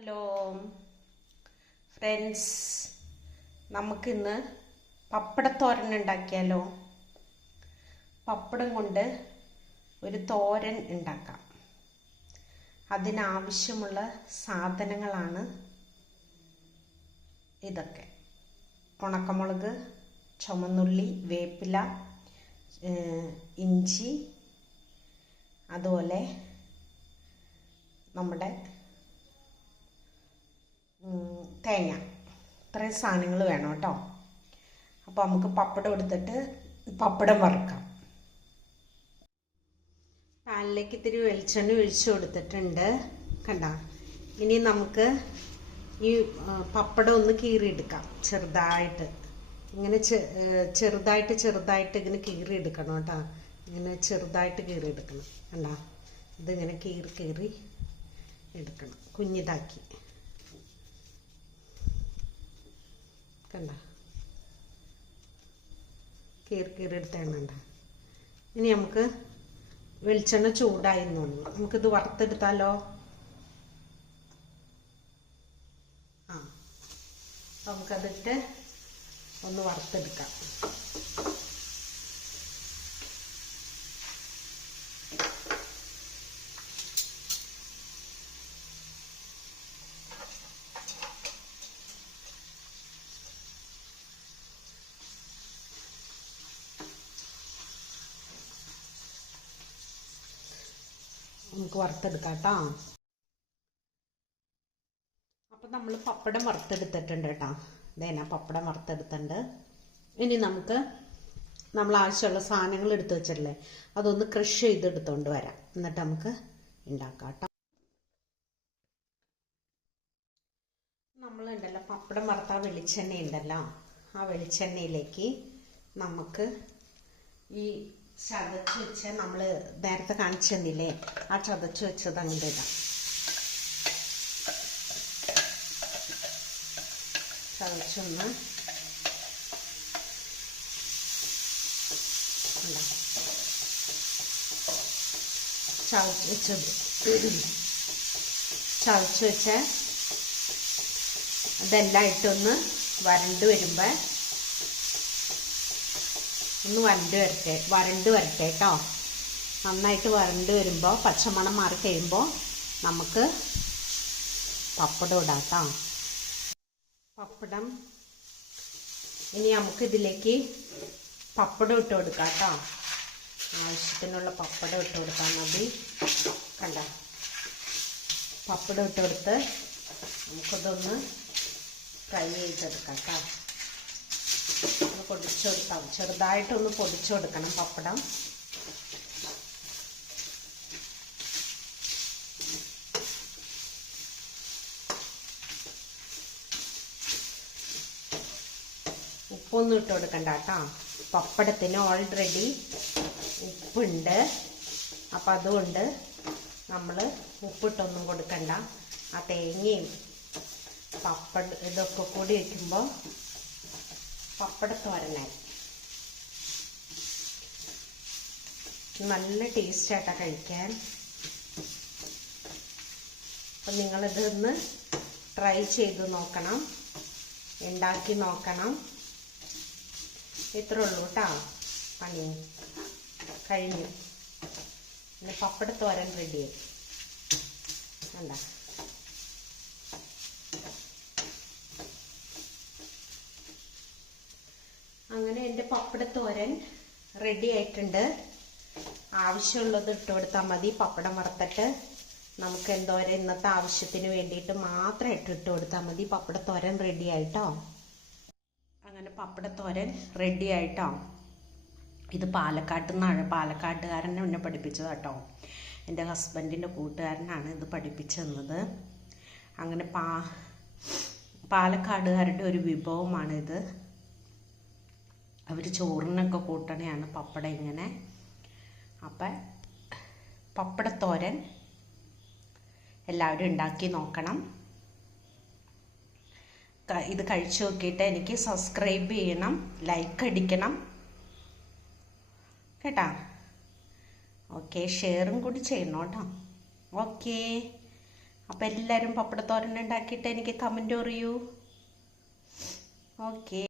Hello. Friends നമുക്കിന്ന് പപ്പടത്തോരൻ ഉണ്ടാക്കിയാലോ? പപ്പടം കൊണ്ട് ഒരു തോരൻ ഉണ്ടാക്കാം. അതിനാവശ്യമുള്ള സാധനങ്ങളാണ് ഇതൊക്കെ. ഉണക്കമുളക് ചുമന്നുള്ളി വേപ്പില ഇഞ്ചി അതുപോലെ നമ്മുടെ തേങ്ങ. ഇത്രയും സാധനങ്ങൾ വേണം കേട്ടോ. അപ്പോൾ നമുക്ക് പപ്പടം എടുത്തിട്ട് പപ്പടം വറുക്കാം. പാലിലേക്ക് ഇത്തിരി വെളിച്ചെണ്ണ ഒഴിച്ചു കൊടുത്തിട്ടുണ്ട്. കണ്ട? ഇനി നമുക്ക് ഈ പപ്പടം ഒന്ന് കീറിയെടുക്കാം. ചെറുതായിട്ട്. ഇങ്ങനെ ചെറുതായിട്ട് ചെറുതായിട്ട് ഇങ്ങനെ കീറിയെടുക്കണം കേട്ടോ. ഇങ്ങനെ ചെറുതായിട്ട് കീറിയെടുക്കണം. കണ്ട? ഇതിങ്ങനെ കീറി കീറി എടുക്കണം. കുഞ്ഞിതാക്കി. കണ്ട? കീറി കീറി എടുത്തേണ്ട ഇനി നമുക്ക് വെളിച്ചെണ്ണ ചൂടായി തോന്നുന്നു. നമുക്കിത് വറുത്തെടുത്താലോ? ആ. നമുക്കതിട്ട് ഒന്ന് വറുത്തെടുക്കാം. നമുക്ക് വറുത്തെടുക്കാം കേട്ടോ. അപ്പം നമ്മൾ പപ്പടം വറുത്തെടുത്തിട്ടുണ്ട് കേട്ടോ. ഇതേനാ പപ്പടം വറുത്തെടുത്തിട്ടുണ്ട്. ഇനി നമുക്ക് നമ്മൾ ആവശ്യമുള്ള സാധനങ്ങൾ എടുത്തു വെച്ചിട്ടില്ലേ അതൊന്ന് ക്രഷ് ചെയ്തെടുത്തോണ്ട് വരാം. എന്നിട്ട് നമുക്ക് ഉണ്ടാക്കാം കേട്ടോ. നമ്മളുണ്ടല്ലോ പപ്പടം വറുത്ത വെളിച്ചെണ്ണ ഉണ്ടല്ലോ ആ വെളിച്ചെണ്ണയിലേക്ക് നമുക്ക് ഈ ചതച്ച് വെച്ച നമ്മൾ നേരത്തെ കാണിച്ചു തന്നില്ലേ ആ ചതച്ച് വെച്ചത് അങ്ങോട്ട് ഇടാം. ചതച്ചൊന്ന്. ചതച്ച് വെച്ചത്. ചതച്ച് വെച്ച അതെല്ലാം ഇട്ടൊന്ന് വരണ്ട് വരുമ്പോൾ ഒന്ന് വരണ്ട് വരട്ടെ വരണ്ട് വരട്ടെ കേട്ടോ നന്നായിട്ട് വരണ്ട് വരുമ്പോൾ പച്ചമണം മാറി കഴിയുമ്പോൾ നമുക്ക് പപ്പടം ഇടാം കേട്ടോ പപ്പടം. ഇനി നമുക്ക് ഇതിലേക്ക് പപ്പടം ഇട്ട് കൊടുക്കാം കേട്ടോ ആവശ്യത്തിനുള്ള പപ്പടം ഇട്ട് കൊടുത്താൽ മതി. കണ്ട? പപ്പടം ഇട്ട് കൊടുത്ത് നമുക്കിതൊന്ന് ഫ്രൈ ചെയ്തെടുക്കാം കേട്ടോ ഒന്ന് പൊടിച്ചു കൊടുക്കാം ചെറുതായിട്ടൊന്ന് പൊടിച്ചെടുക്കണം പപ്പടം. ഉപ്പൊന്നും ഇട്ട് കൊടുക്കണ്ട കേട്ടോ. പപ്പടത്തിന് ഓൾറെഡി ഉപ്പുണ്ട്. അപ്പം അതുകൊണ്ട് നമ്മൾ ഉപ്പിട്ടൊന്നും കൊടുക്കണ്ട. ആ തേങ്ങയും പപ്പട ഇതൊക്കെ കൂടി വയ്ക്കുമ്പോൾ പപ്പടത്തോരനായി നല്ല ടേസ്റ്റായിട്ടാണ് കഴിക്കാൻ. അപ്പം നിങ്ങളിതൊന്ന് ട്രൈ ചെയ്ത് നോക്കണം. ഉണ്ടാക്കി നോക്കണം. ഇത്രേ ഉള്ളൂ കേട്ടോ പണി. കഴിഞ്ഞു. പിന്നെ പപ്പടത്തോരൻ റെഡിയായി കണ്ട അങ്ങനെ എന്റെ പപ്പടത്തോരൻ റെഡി ആയിട്ടുണ്ട്. ആവശ്യമുള്ളത് ഇട്ട് കൊടുത്താൽ മതി. പപ്പടം വറുത്തിട്ട് നമുക്ക് എന്തോരം ഇന്നത്തെ ആവശ്യത്തിന് വേണ്ടിയിട്ട് മാത്രം ഇട്ട് ഇട്ട് കൊടുത്താൽ മതി. പപ്പട തോരൻ റെഡി ആയിട്ടോ? അങ്ങനെ പപ്പട തോരൻ റെഡി ആയിട്ടോ? ഇത് പാലക്കാട്ട് നിന്നാണ്. പാലക്കാട്ടുകാരൻ എന്നെ പഠിപ്പിച്ചത് കേട്ടോ എന്റെ ഹസ്ബൻഡിന്റെ കൂട്ടുകാരനാണ് ഇത് പഠിപ്പിച്ചു തന്നത്. അങ്ങനെ പാ പാലക്കാടുകാരുടെ ഒരു വിഭവമാണിത്. അവർ ചോറിനൊക്കെ കൂട്ടണയാണ് പപ്പടം ഇങ്ങനെ. അപ്പം പപ്പടത്തോരൻ എല്ലാവരും ഉണ്ടാക്കി നോക്കണം. ഇത് കഴിച്ചു നോക്കിയിട്ട് എനിക്ക് സബ്സ്ക്രൈബ് ചെയ്യണം ലൈക്ക് അടിക്കണം. കേട്ടാ? ഓക്കെ ഷെയറും കൂടി ചെയ്യണം കേട്ടോ. ഓക്കെ. അപ്പം എല്ലാവരും പപ്പടത്തോരൻ ഉണ്ടാക്കിയിട്ട് എനിക്ക് കമന്റ് പറയൂ. ഓക്കെ.